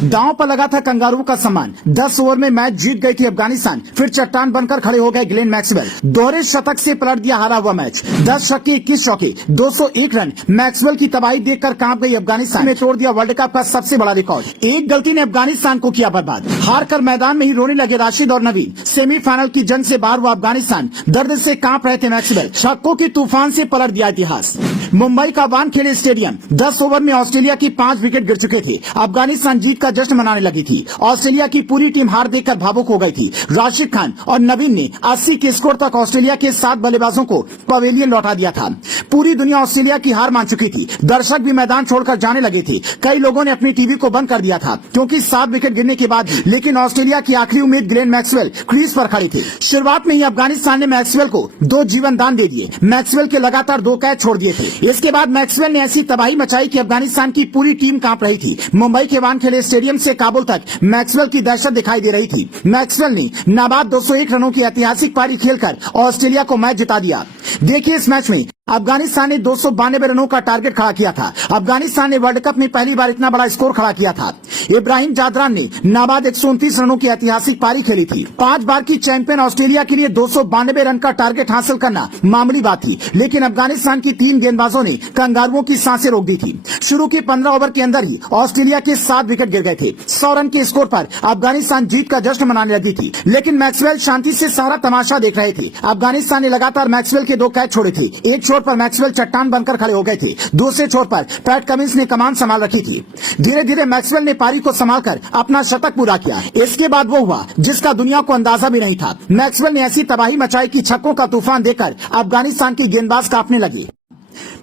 दांव पर लगा था कंगारुओं का सम्मान। 10 ओवर में मैच जीत गई थी अफगानिस्तान, फिर चट्टान बनकर खड़े हो गए ग्लेन मैक्सवेल। दोहरे शतक से पलट दिया हारा हुआ मैच। 10 छक्के 21 चौके 201 रन। मैक्सवेल की तबाही देखकर कांप गई अफगानिस्तान ने तोड़ दिया वर्ल्ड कप का सबसे बड़ा रिकॉर्ड। एक गलती ने अफगानिस्तान को किया बर्बाद। हार कर मैदान में ही रोने लगे राशिद और नवीन। सेमीफाइनल की जंग से बाहर हुआ अफगानिस्तान, दर्द से कांप रहे थे मैक्सवेल। छक्कों की तूफान से पलट दिया इतिहास। मुंबई का वानखेड़े स्टेडियम 10 ओवर में ऑस्ट्रेलिया की 5 विकेट गिर चुके थे। अफगानिस्तान जीत का जश्न मनाने लगी थी। ऑस्ट्रेलिया की पूरी टीम हार देखकर भावुक हो गई थी। राशिद खान और नवीन ने 80 के स्कोर तक ऑस्ट्रेलिया के 7 बल्लेबाजों को पवेलियन लौटा दिया था। पूरी दुनिया ऑस्ट्रेलिया की हार मान चुकी थी। दर्शक भी मैदान छोड़कर जाने लगे थे। कई लोगों ने अपनी टीवी को बंद कर दिया था क्योंकि 7 विकेट गिरने के बाद, लेकिन ऑस्ट्रेलिया की आखिरी उम्मीद ग्लेन मैक्सवेल क्रीज पर खड़े थे। शुरुआत में ही अफगानिस्तान ने मैक्सवेल को 2 जीवन दान दे दिए। मैक्सवेल के लगातार 2 कैच छोड़ दिए थे। इसके बाद मैक्सवेल ने ऐसी तबाही मचाई कि अफगानिस्तान की पूरी टीम कांप रही थी। मुंबई के वानखेड़े स्टेडियम से काबुल तक मैक्सवेल की दहशत दिखाई दे रही थी। मैक्सवेल ने नाबाद 201 रनों की ऐतिहासिक पारी खेलकर ऑस्ट्रेलिया को मैच जिता दिया। देखिए इस मैच में अफगानिस्तान ने 292 रनों का टारगेट खड़ा किया था। अफगानिस्तान ने वर्ल्ड कप में पहली बार इतना बड़ा स्कोर खड़ा किया था। इब्राहिम जादरान ने नाबाद 129 रनों की ऐतिहासिक पारी खेली थी। 5 बार की चैंपियन ऑस्ट्रेलिया के लिए 292 रन का टारगेट हासिल करना मामूली बात थी, लेकिन अफगानिस्तान की 3 गेंदबाजों ने कंगारुओं की सांसें रोक दी थी। शुरू के 15 ओवर के अंदर ही ऑस्ट्रेलिया के 7 विकेट गिर गए थे। 100 रन के स्कोर पर अफगानिस्तान जीत का जश्न मनाने लगी थी, लेकिन मैक्सवेल शांति से सारा तमाशा देख रहे थे। अफगानिस्तान ने लगातार मैक्सवेल के 2 कैच छोड़े थे। एक छोर पर मैक्सवेल चट्टान बनकर खड़े हो गए थे। दूसरे छोर पर पैट कमिंस ने कमान संभाल रखी थी। धीरे धीरे मैक्सवेल ने पारी को संभालकर अपना शतक पूरा किया। इसके बाद वो हुआ जिसका दुनिया को अंदाजा भी नहीं था। मैक्सवेल ने ऐसी तबाही मचाई कि छक्कों का तूफान देखकर अफगानिस्तान की गेंदबाज कांपने लगी।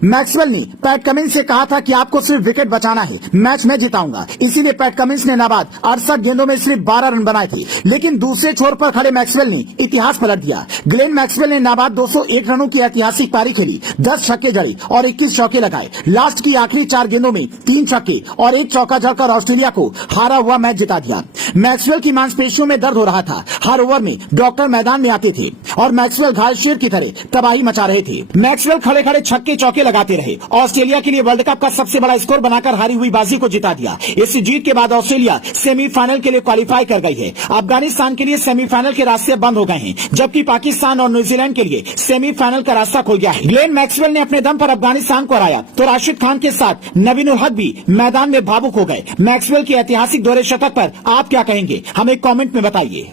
मैक्सवेल ने पैट कमिंस से कहा था कि आपको सिर्फ विकेट बचाना है, मैच में जिताऊंगा। इसीलिए पैट कमिंस ने नाबाद 68 गेंदों में सिर्फ 12 रन बनाए थे, लेकिन दूसरे छोर पर खड़े मैक्सवेल ने इतिहास पलट दिया। ग्लेन मैक्सवेल ने नाबाद 201 रनों की ऐतिहासिक पारी खेली। 10 छक्के जड़े और 21 चौके लगाए। लास्ट की आखिरी 4 गेंदों में 3 छक्के और 1 चौका जड़कर ऑस्ट्रेलिया को हारा हुआ मैच जिता दिया। मैक्सवेल की मांसपेशियों में दर्द हो रहा था। हर ओवर में डॉक्टर मैदान में आते थे और मैक्सवेल घायल शेर की तरह तबाही मचा रहे थे। मैक्सवेल खड़े खड़े छक्के चौके लगाते रहे। ऑस्ट्रेलिया के लिए वर्ल्ड कप का सबसे बड़ा स्कोर बनाकर हारी हुई बाजी को जिता दिया। इस जीत के बाद ऑस्ट्रेलिया सेमीफाइनल के लिए क्वालिफाई कर गई है। अफगानिस्तान के लिए सेमीफाइनल के रास्ते बंद हो गए हैं, जबकि पाकिस्तान और न्यूजीलैंड के लिए सेमीफाइनल का रास्ता खुल गया है। ग्लेन मैक्सवेल ने अपने दम पर अफगानिस्तान को हराया तो राशिद खान के साथ नवीन उल हक भी मैदान में भावुक हो गए। मैक्सवेल की ऐतिहासिक दोहरे शतक पर आप क्या कहेंगे, हमें कमेंट में बताइए।